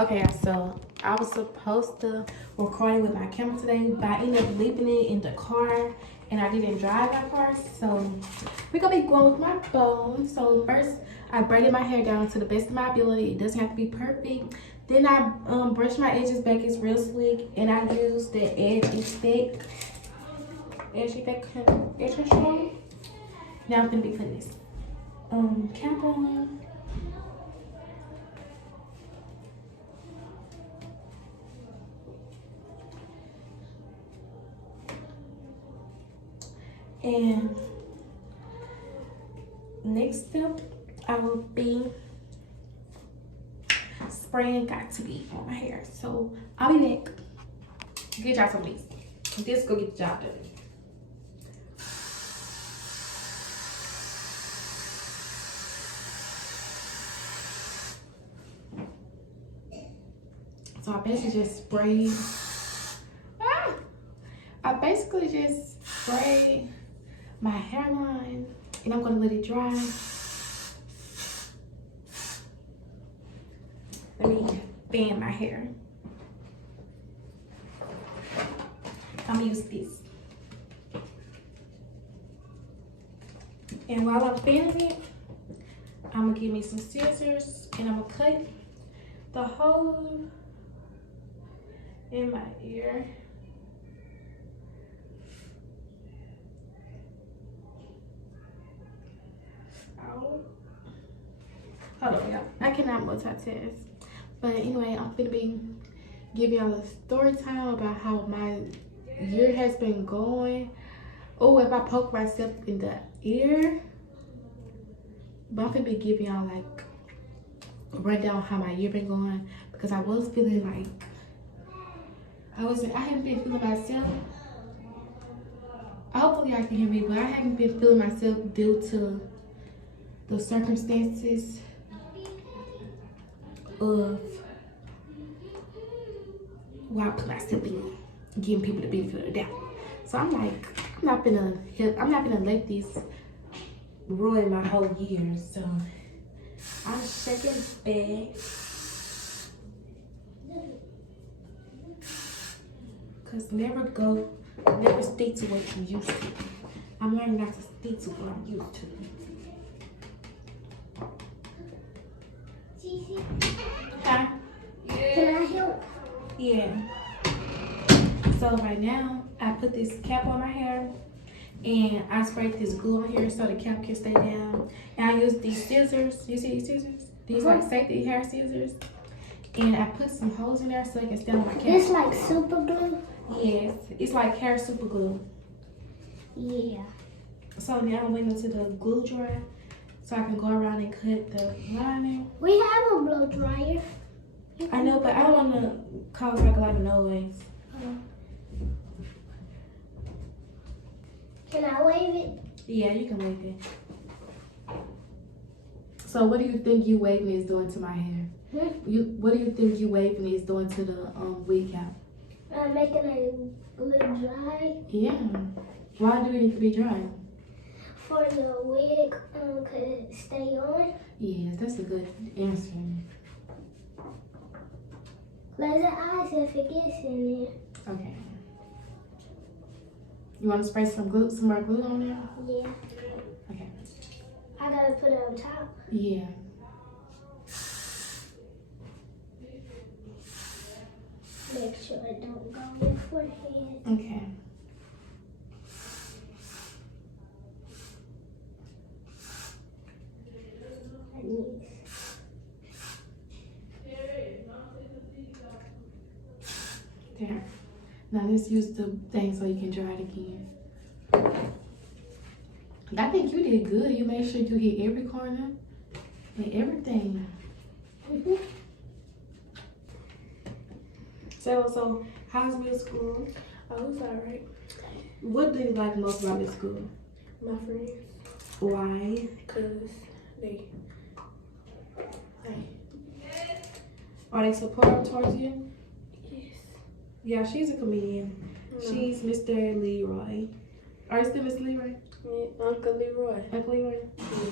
Okay, so I was supposed to record it with my camera today, but I ended up leaving it in the car and I didn't drive my car. So we're gonna be going with my phone. So first I braided my hair down to the best of my ability. It doesn't have to be perfect. Then I brushed my edges back, it's real slick, and I used the edge control. Now I'm gonna be putting this cap on. And next step, I will be spraying Got To Be on my hair. So I'll be back. Get y'all some of these. This go get the job done. So I basically just sprayed. I basically just spray my hairline and I'm gonna let it dry. Let me fan my hair. I'm gonna use this. And while I'm fanning it, I'm gonna give me some scissors and I'm gonna cut the hole in my ear. Hold on, y'all. I cannot multitask. But anyway, I'm gonna be giving y'all a story time about how my year has been going. Oh, if I poke myself in the ear. But I'm gonna be giving y'all like a rundown how my year been going because I was feeling like I haven't been feeling myself. Hopefully I can hear me, but I haven't been feeling myself due to the circumstances of why I put myself in, giving people the benefit of the doubt. So I'm like, I'm not gonna let this ruin my whole year. So I'm shaking back. Cause never stick to what you used to. I'm learning not to stick to what I'm used to. Huh? Can I help? Yeah. So right now, I put this cap on my hair and I sprayed this glue on here so the cap can stay down. And I used these scissors. You see these scissors? These like safety hair scissors. And I put some holes in there so it can stay on my cap. It's like super glue? Yes. It's like hair super glue. Yeah. So now I'm waiting until the glue dry so I can go around and cut the lining. We have a blow dryer. I know, but I don't want to cause like a lot of noise. Can I wave it? Yeah, you can wave it. So what do you think you waving is doing to my hair? What do you think you waving is doing to the wig cap? Making it a little dry. Yeah. Why do it need to be dry? For the wig could stay on. Yeah, that's a good answer. Close your eyes if it gets in there. Okay. You want to spray some more glue on there? Yeah. Okay. I gotta put it on top. Yeah. Make sure it don't go in your forehead. Okay. There. Now let's use the thing so you can dry it again. I think you did good. You made sure you hit every corner and everything. So how's middle school? Oh, it's alright. What do you like most about middle school? My friends. Why? Cause they. Are they supportive towards you? Yes. Yeah, she's a comedian. No. She's Mr. Leroy. Are you still Mr. Leroy? Yeah, Uncle Leroy. Uncle Leroy? Yeah.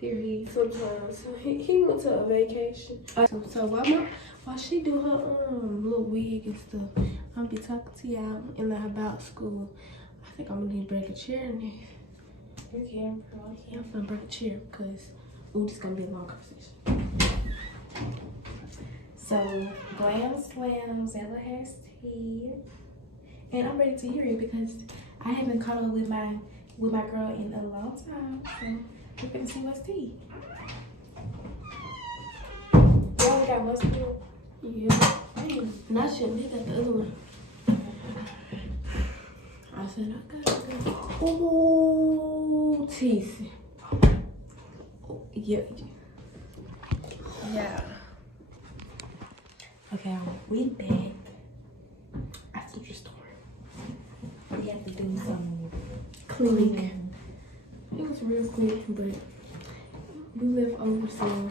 Period. Sometimes he went to a vacation. So while she do her little wig and stuff, I'll be talking to y'all in the about school. I think I'm gonna need to break a chair in there. Okay. Yeah, I'm gonna break a chair because this is gonna be a long conversation. So Glam Slam, Zella has tea, and I'm ready to hear it because I haven't caught up with my girl in a long time. So we're gonna see what's tea. You only got one spoon? Yeah. Not sure, they got the other one. I said, I gotta go. Ooh, teeth. Oh, yeah. Yeah. Okay, we back after the storm. We have to do some cleaning. It was real quick, but we left over some.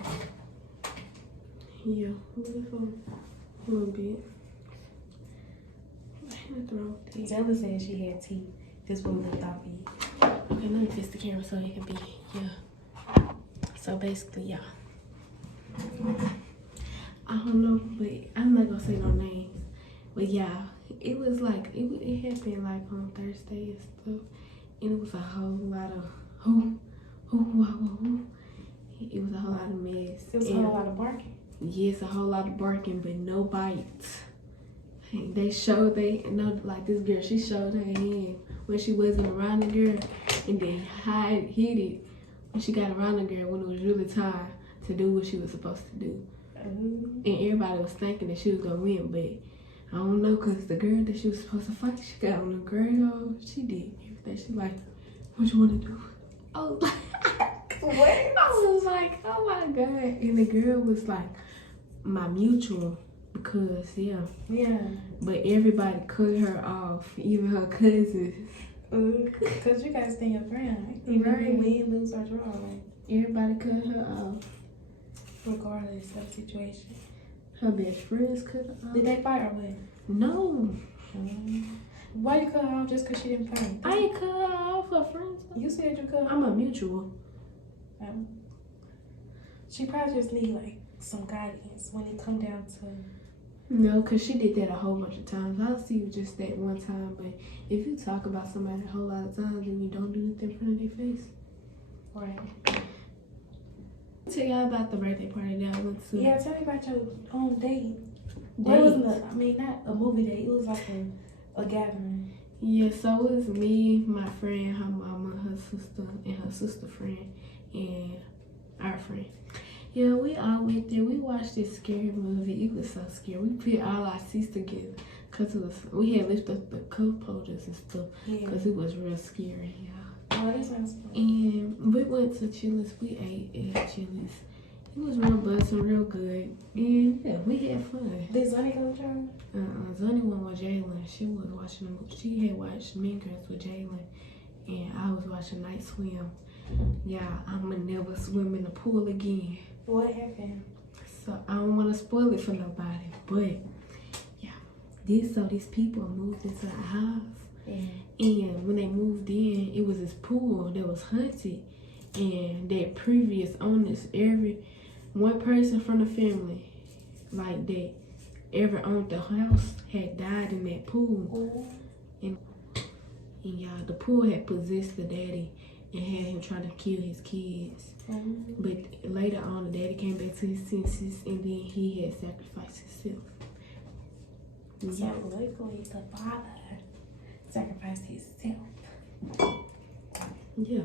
Yeah, we left over a little bit. Zella said she had tea. This one looked off you. Okay, let me fix the camera so it can be, yeah. So basically, yeah. I don't know, but I'm not gonna say no names. But yeah, it was like, it happened like on Thursday and stuff. And it was a whole lot of, it was a whole lot of mess. It was a whole lot of barking. Yes, a whole lot of barking, but no bites. They showed, like this girl, she showed her hand when she wasn't around the girl, and then hid it when she got around the girl when it was really time to do what she was supposed to do. And everybody was thinking that she was gonna win, but I don't know, cause the girl that she was supposed to fight, she got on the ground. She did everything. She like, what you wanna do? I was like, what? I was like, oh my god. And the girl was like, my mutual. Because, yeah. But everybody cut her off, even her cousins. Because you gotta stand your ground. Even if you win, lose, or draw. Like, everybody cut her off. Regardless of the situation. Her best friends cut her off. Did they fight or what? No. Why you cut her off just because she didn't fight? I ain't cut her off, her friends. You said you cut her off. I'm a mutual. She probably just need like some guidance when it come down to. No, because she did that a whole bunch of times. I'll see you just that one time, but if you talk about somebody a whole lot of times and you don't do it in front of their face. Right. Tell y'all about the birthday party that I went to. Yeah, tell me about your own date. Well, it wasn't not a movie date. It was like a gathering. Yeah, so it was me, my friend, her mama, her sister, and her sister friend, and our friend. Yeah, we all went there. We watched this scary movie. It was so scary. We put all our seats together because we had lifted up the cup holders and stuff because it was real scary, y'all. Oh, that sounds fun. And we went to Chili's. We ate at Chili's. It was real buzzing, real good. And yeah, we had fun. Did Zonnie come to her? Zonnie went with Jalen. She was watching the movie. She had watched Mean Girls with Jalen. And I was watching Night Swim. Yeah, I'ma never swim in the pool again. What happened? So I don't want to spoil it for nobody, but yeah, these people moved into our house, and when they moved in, it was this pool that was haunted, and that previous owners, every one person from the family, like that, ever owned the house had died in that pool, and y'all, the pool had possessed the daddy and had him trying to kill his kids. But later on, the daddy came back to his senses, and then he had sacrificed himself. So luckily, the father sacrificed himself. Yeah.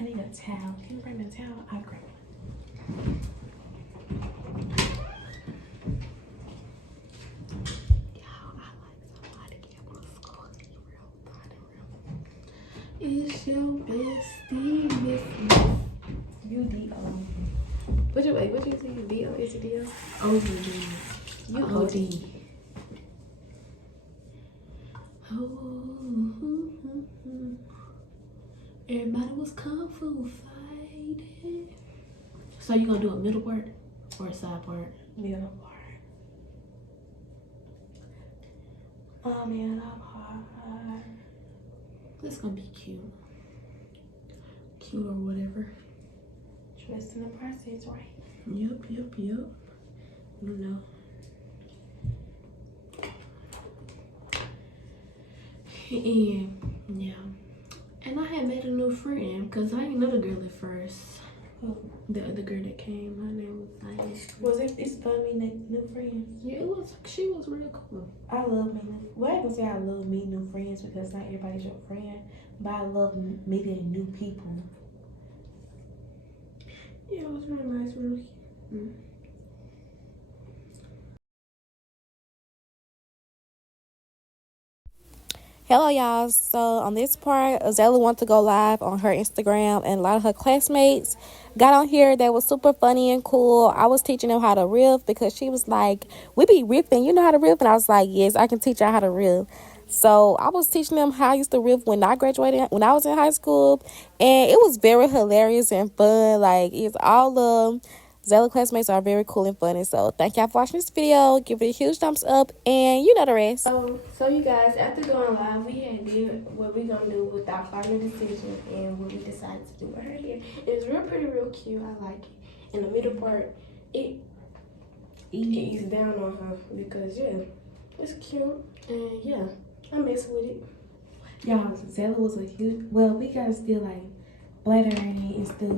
I need a towel. Can you bring me a towel? I'll grab it. It's your bestie, Miss U-D-O. What you say? D-O? Is it D-O? Overdue. You O-D. Everybody was kung fu fighting. So you gonna do a middle part or a side part? Middle part. Oh, middle part. It's gonna be cute. Cute or whatever. Trusting the process, right? Yep. You know. And yeah. And I had made a new friend because I ain't know the girl at first. Oh. The other girl that came, her name was Diane. Was it? It's fun meeting new friends. Yeah, it was. She was real cool. I love meeting. Well, I ain't gonna say I love meeting new friends because not everybody's your friend, but I love meeting new people. Yeah, it was really nice, really. Hello, y'all. So on this part, Azella wanted to go live on her Instagram, and a lot of her classmates got on here that was super funny and cool. I was teaching them how to riff because she was like, "We be riffing, you know how to riff?" And I was like, "Yes, I can teach y'all how to riff." So I was teaching them how I used to riff when I graduated, when I was in high school, and it was very hilarious and fun. Like, it's all Zella classmates are very cool and funny. So thank y'all for watching this video. Give it a huge thumbs up, and you know the rest. So you guys, after going live, we had did what we gonna do with our final decision and what we decided to do with her hair. It's real pretty, real cute. I like it. In the middle part, it eased down on her because it's cute and yeah, I mess with it. Y'all, Zella was a huge. Well, we gotta still like blatter in it and stuff.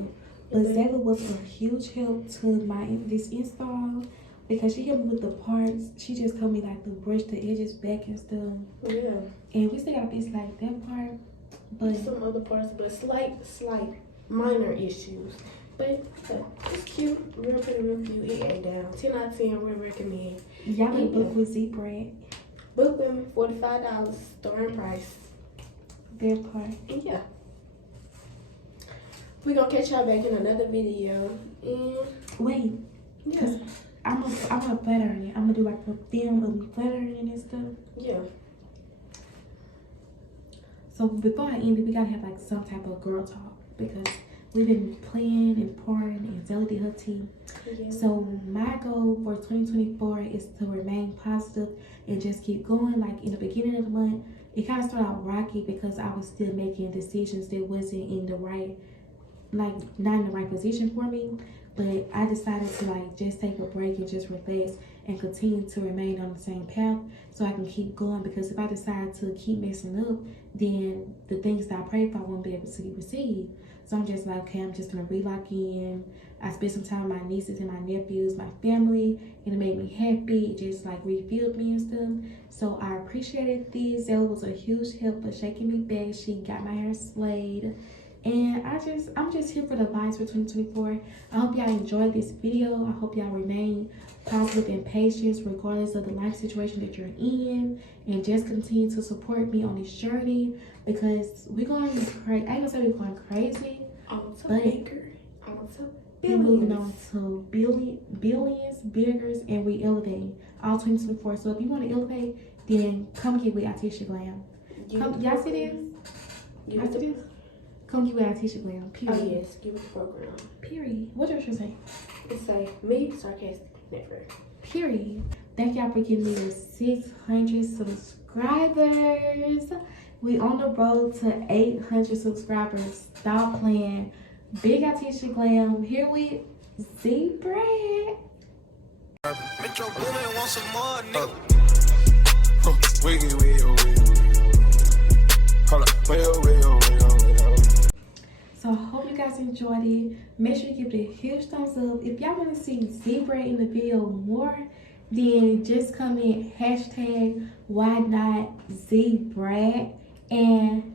But Zella was a huge help to this install because she helped me with the parts. She just told me like to brush the edges back and stuff. Yeah. And we still gotta fix like that part, but Some other parts, but slight minor issues. But it's cute, real pretty, real cute. It ain't down. 10 out of 10, we recommend. y'all can book with Z-Bread. Book them $45 starting price. That part. And yeah. We're gonna catch y'all back in another video. And Wait, yeah. I'm gonna blatter in it. I'm gonna do like a film of me blattering and stuff. Yeah. So before I end it, we gotta have like some type of girl talk because we've been playing and pouring and Zella did her tea. Yeah. So my goal for 2024 is to remain positive and just keep going. Like in the beginning of the month, it kind of started out rocky because I was still making decisions that wasn't in the right, like not in the right position for me. But I decided to like just take a break and just relax and continue to remain on the same path so I can keep going, because if I decide to keep messing up, then the things that I prayed for I won't be able to receive. So I'm just like, okay, I'm just gonna re-lock in. I spent some time with my nieces and my nephews, my family, and it made me happy. It just like refilled me and stuff. So I appreciated this. Zella was a huge help for shaking me back. She got my hair slayed. And I'm just here for the vibes for 2024. I hope y'all enjoyed this video. I hope y'all remain positive and patient regardless of the life situation that you're in, and just continue to support me on this journey because we're going crazy. I ain't gonna say we're going crazy, we're moving on to billions, biggers, and we elevate all 2024. So if you want to elevate, then come get with Atisha Glam. Y'all see this? Y'all see this? Come get with Atisha Glam. Period. Oh yes, give it the program. Period. What did you say? It's like me, sarcastic, never. Period. Thank y'all for getting me to 600 subscribers. We on the road to 800 subscribers. Stop playing. Big Atisha Glam here with Z-Bread. Metro Boomin want some more, nigga. Hold up. So I hope you guys enjoyed it. Make sure you give it a huge thumbs up. If y'all want to see Z-Bread in the video more, then just comment hashtag why not Z-Bread, and